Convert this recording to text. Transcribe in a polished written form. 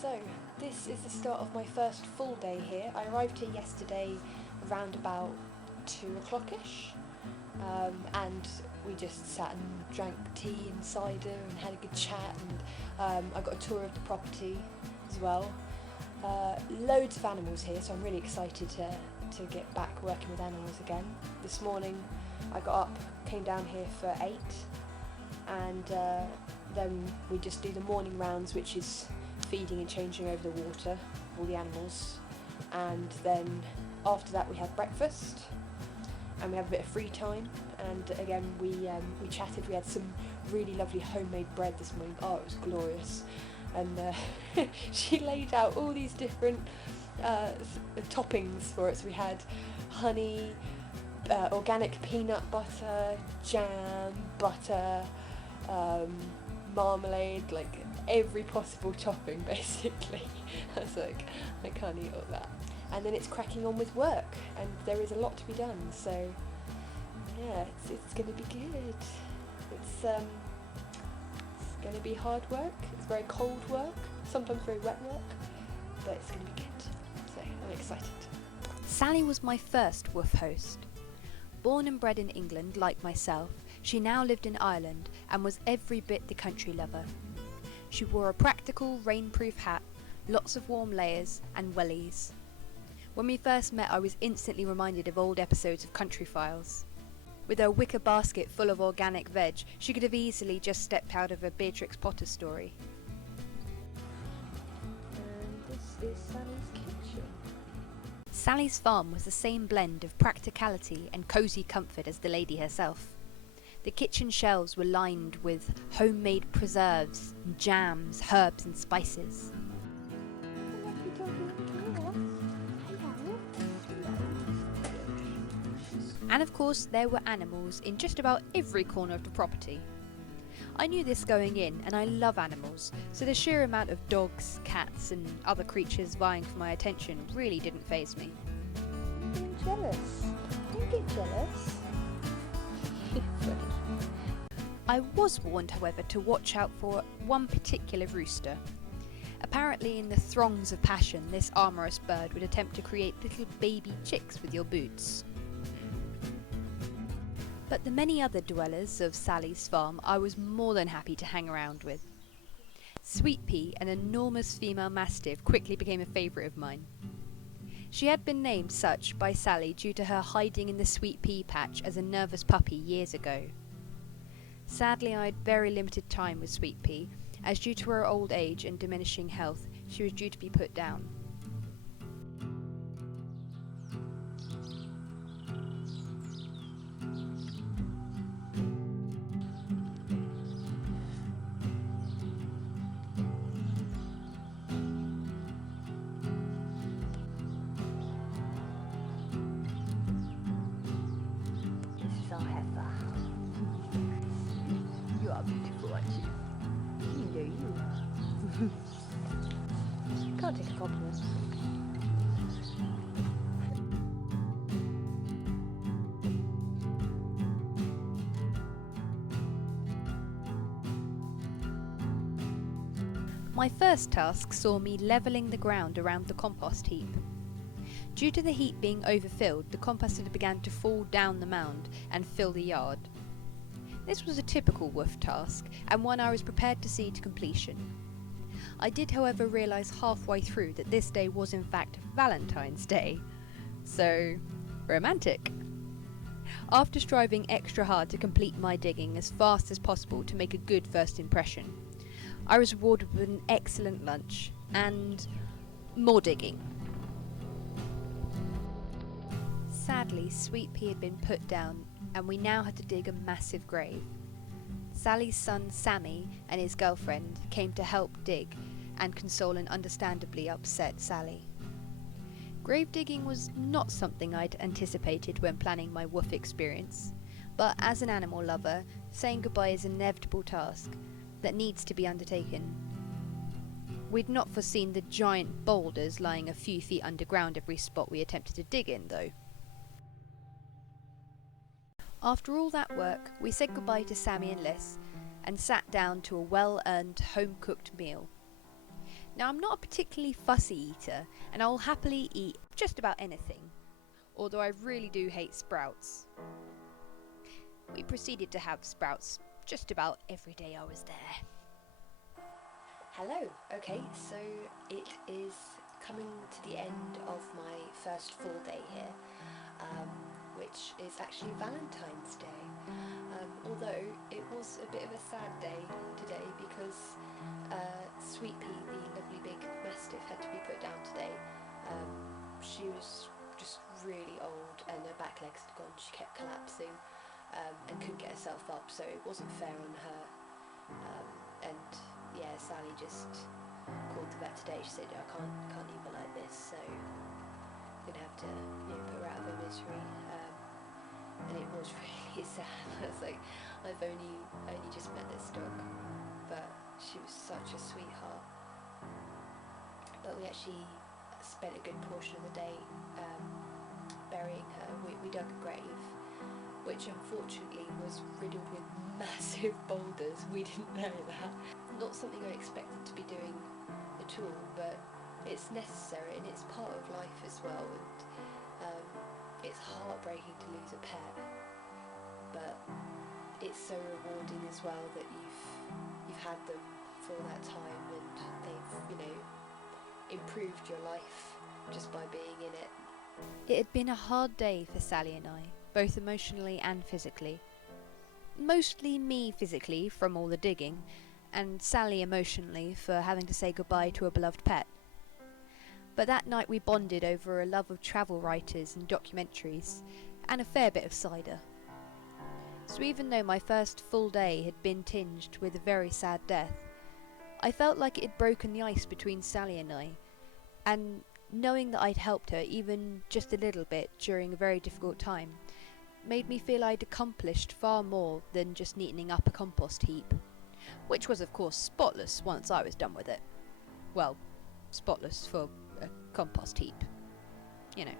So, this is the start of my first full day here. I arrived here yesterday around about 2 o'clock-ish, and we just sat and drank tea and cider and had a good chat, and I got a tour of the property as well. Loads of animals here, so I'm really excited to get back working with animals again. This morning I got up, came down here for 8, and then we just do the morning rounds, which is feeding and changing over the water, all the animals, and then after that we have breakfast and we have a bit of free time, and again we chatted. We had some really lovely homemade bread this morning. Oh, it was glorious. And she laid out all these different toppings for us. We had honey, organic peanut butter, jam, butter, marmalade, like every possible topping basically. I was like, I can't eat all that. And then it's cracking on with work, and there is a lot to be done, so yeah, it's going to be good. It's going to be hard work. It's very cold work, sometimes very wet work, but it's going to be good, so I'm excited. Sally was my first woof host. Born and bred in England like myself, she now lived in Ireland and was every bit the country lover. She wore a practical rainproof hat, lots of warm layers and wellies. When we first met, I was instantly reminded of old episodes of Country Files. With her wicker basket full of organic veg, she could have easily just stepped out of a Beatrix Potter story. And this is Sally's kitchen. Sally's farm was the same blend of practicality and cosy comfort as the lady herself. The kitchen shelves were lined with homemade preserves, jams, herbs and spices. And of course there were animals in just about every corner of the property. I knew this going in, and I love animals, so the sheer amount of dogs, cats and other creatures vying for my attention really didn't faze me. I'm jealous. Don't get jealous. I was warned, however, to watch out for one particular rooster. Apparently in the throngs of passion, this amorous bird would attempt to create little baby chicks with your boots. But the many other dwellers of Sally's farm I was more than happy to hang around with. Sweet Pea, an enormous female mastiff, quickly became a favourite of mine. She had been named such by Sally due to her hiding in the sweet pea patch as a nervous puppy years ago. Sadly, I had very limited time with Sweet Pea, as due to her old age and diminishing health, she was due to be put down. This is our heifer. You are beautiful, aren't you? You know you are. Can't take a compliment. My first task saw me levelling the ground around the compost heap. Due to the heap being overfilled, the compost had begun to fall down the mound and fill the yard. This was a typical woof task, and one I was prepared to see to completion. I did, however, realise halfway through that this day was in fact Valentine's Day. So, romantic. After striving extra hard to complete my digging as fast as possible to make a good first impression, I was rewarded with an excellent lunch and more digging. Sadly, Sweet Pea had been put down, and we now had to dig a massive grave. Sally's son Sammy and his girlfriend came to help dig and console an understandably upset Sally. Grave digging was not something I'd anticipated when planning my woof experience, but as an animal lover, saying goodbye is an inevitable task that needs to be undertaken. We'd not foreseen the giant boulders lying a few feet underground every spot we attempted to dig in, though. After all that work, we said goodbye to Sammy and Liz and sat down to a well-earned home-cooked meal. Now, I'm not a particularly fussy eater, and I'll happily eat just about anything, although I really do hate sprouts. We proceeded to have sprouts just about every day I was there. Hello. Okay, so it is coming to the end of my first full day here, which is actually Valentine's Day. Although it was a bit of a sad day today because Sweet Pea, the lovely big mastiff, had to be put down today. She was just really old and her back legs had gone. She kept collapsing and couldn't get herself up, so it wasn't fair on her. And yeah, Sally just called the vet today. She said, I can't leave her like this, so I'm gonna have to put her out of her misery. And it was really sad. I was like, I've only just met this dog, but she was such a sweetheart. But we actually spent a good portion of the day burying her. We dug a grave, which unfortunately was riddled with massive boulders. We didn't know that. Not something I expected to be doing at all, but it's necessary and it's part of life as well. And it's heartbreaking to lose a pet, but it's so rewarding as well that you've had them for all that time and they've improved your life just by being in it. It had been a hard day for Sally and I, both emotionally and physically. Mostly me physically from all the digging, and Sally emotionally for having to say goodbye to a beloved pet. But that night we bonded over a love of travel writers and documentaries, and a fair bit of cider. So even though my first full day had been tinged with a very sad death, I felt like it had broken the ice between Sally and I, and knowing that I'd helped her even just a little bit during a very difficult time made me feel I'd accomplished far more than just neatening up a compost heap, which was of course spotless once I was done with it. Well, spotless for a compost heap, you know.